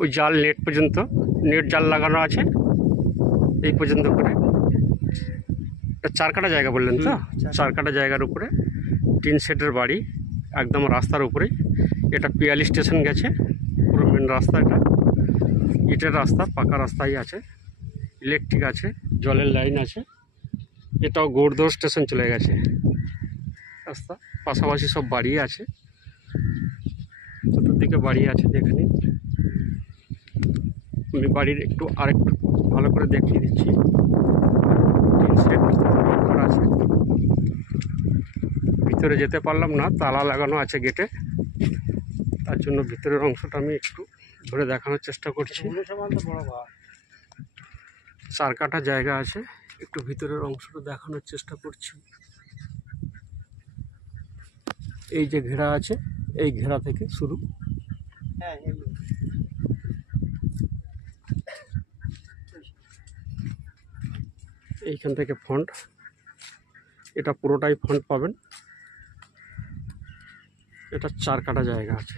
ওই জাল নেট পর্যন্ত, নেট জাল লাগানো আছে এই পর্যন্ত করে। এটা 4 কাঠা জায়গা বললেন তো? 4 কাঠা জায়গার উপরে টিন শেডের বাড়ি, একদম রাস্তার উপরেই। এটা পিয়ালি স্টেশন গেছে, পুরো মেন রাস্তা। এটা ইটের রাস্তা, পাকা রাস্তাই আছে, ইলেকট্রিক আছে, জলের লাইন আছে। এটাও গৌড়দহ স্টেশন চলে গেছে রাস্তা। পাশাপাশি সব বাড়ি আছে, চতুর্দিকে বাড়ি আছে। দেখে নিন, আমি বাড়ির আরেকটু ভালো করে দেখিয়ে দিচ্ছি। টিন শেড করা আছে, ভিতরে যেতে পারলাম না, তালা লাগানো আছে গেটে, তার জন্য ভিতরের অংশটা আমি একটু ঘুরে দেখানোর চেষ্টা করছি। 4 কাঠা জায়গা আছে, একটু ভিতরের অংশটা দেখানোর চেষ্টা করছি। এই যে ঘেরা আছে, এই ঘেরা থেকে শুরু। এইখান থেকে ফ্রন্ট, এটা পুরোটাই ফ্রন্ট পাবেন। এটা 4 কাঠা জায়গা আছে।